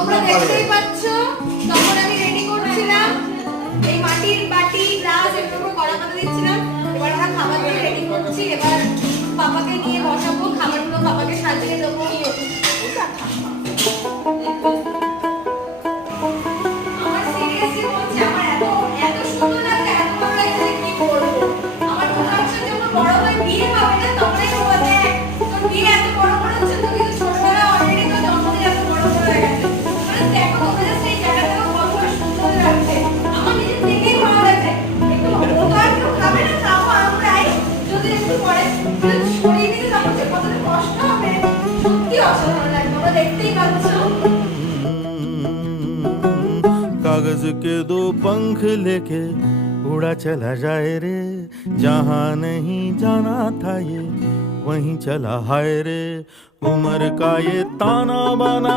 তোমরা দেখতেই পাচ্ছ তখন আমি রেডি করছিলাম এই মাটির বাটি গ্লাস এগুলো কলা পাতা দিচ্ছিলাম। এবার আমরা খাবারগুলো রেডি করছি। এবার পাপাকে নিয়ে বসাবো, খাবারগুলো পাপাকে সাজিয়ে দেবো। আমার সিরিয়াসলি বলছি, আমার এত এত সুন্দর লাগে, এত ভালো লাগে যে কি বলবো। আমার মনে হচ্ছে যখন বড় হয়ে বিয়ে হবে না তখনই বলবো দেখ তোর বিয়ে এত বড় বড় হচ্ছে, তো কিন্তু ছোটবেলা অলরেডি তো জন্মদিন এত বড় বড় হয়ে গেছে। মানে দেখো তোমরা জাস্ট এই জায়গাটাকে কত সুন্দর লাগছে। আমার নিজের থেকেই ভালো লাগছে। একটু অন্ধকার কেউ খাবে না, খাবো আমরাই। যদি একটু পরে সরিয়ে দিতে তখন যে কতটা কষ্ট হবে, সত্যি অসাধারণ লাগে। তোমরা দেখতেই পাচ্ছ। कागज के दो पंख लेके उड़ा चला जाए रे, जहाँ नहीं जाना था ये वहीं चला हाय रे। उम्र का ये ताना बाना